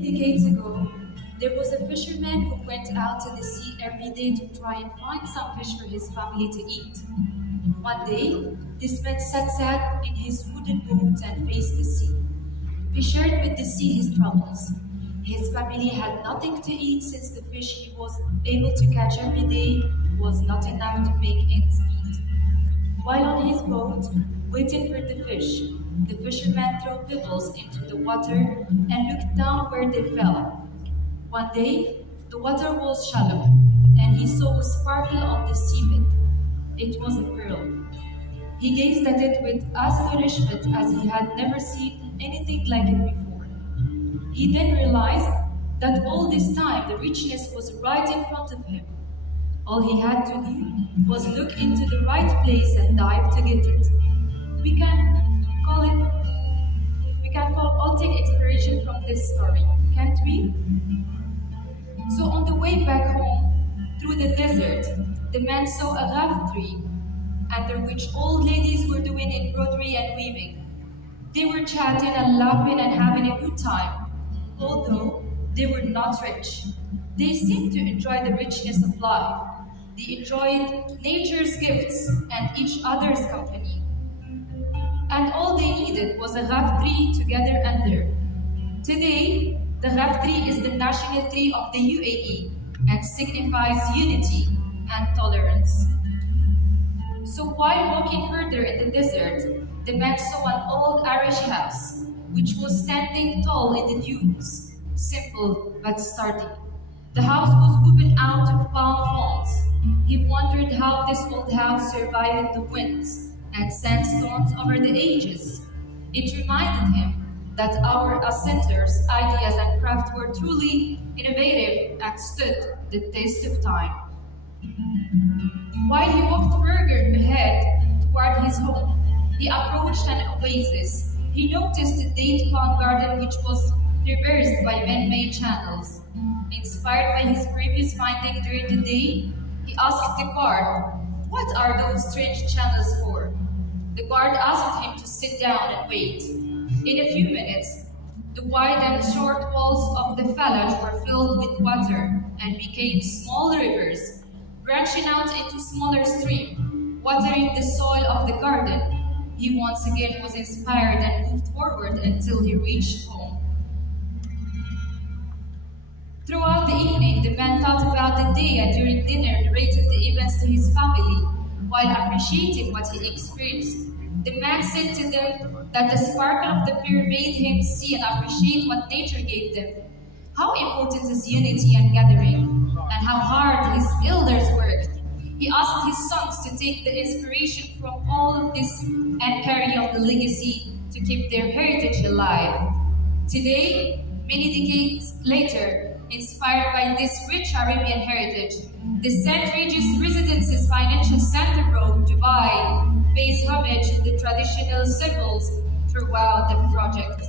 Decades ago, there was a fisherman who went out to the sea every day to try and find some fish for his family to eat. One day, this man sat in his wooden boat and faced the sea. He shared with the sea his troubles. His family had nothing to eat since the fish he was able to catch every day was not enough to make ends meet. While on his boat, waiting for the fish, the fisherman threw pebbles into the water and looked down where they fell. One day, the water was shallow, and he saw a sparkle on the seabed. It was a pearl. He gazed at it with astonishment as he had never seen anything like it before. He then realized that all this time the richness was right in front of him. All he had to do was look into the right place and dive to get it. We can all take inspiration from this story, can't we? So on the way back home, through the desert, the man saw a raft tree, under which old ladies were doing embroidery and weaving. They were chatting and laughing and having a good time, although they were not rich. They seemed to enjoy the richness of life. They enjoyed nature's gifts and each other's company. And all they needed was a raft tree to gather under. Today, the raft tree is the national tree of the UAE and signifies unity and tolerance. So while walking further in the desert, the man saw an old Irish house, which was standing tall in the dunes, simple but sturdy. The house was woven out of palm fronds. He wondered how this old house survived the winds and sandstorms over the ages. It reminded him that our ancestors' ideas and craft were truly innovative and stood the test of time. While he walked further ahead toward his home, he approached an oasis. He noticed a date palm garden which was traversed by man-made channels. Inspired by his previous finding during the day, he asked the guard, "What are those strange channels for?" The guard asked him to sit down and wait. In a few minutes, the wide and short walls of the village were filled with water and became small rivers, branching out into smaller streams, watering the soil of the garden. He once again was inspired and moved forward until he reached home. Throughout the evening, the man thought about the day and during dinner narrated the events to his family while appreciating what he experienced. The man said to them that the sparkle of the pearl made him see and appreciate what nature gave them. How important is unity and gathering, and how hard his elders worked. He asked his sons to take the inspiration from all of this and carry on the legacy to keep their heritage alive. Today, many decades later, inspired by this rich Arabian heritage, the St. Regis Residence's Financial Center Road, Dubai, pays homage to the traditional symbols throughout the project.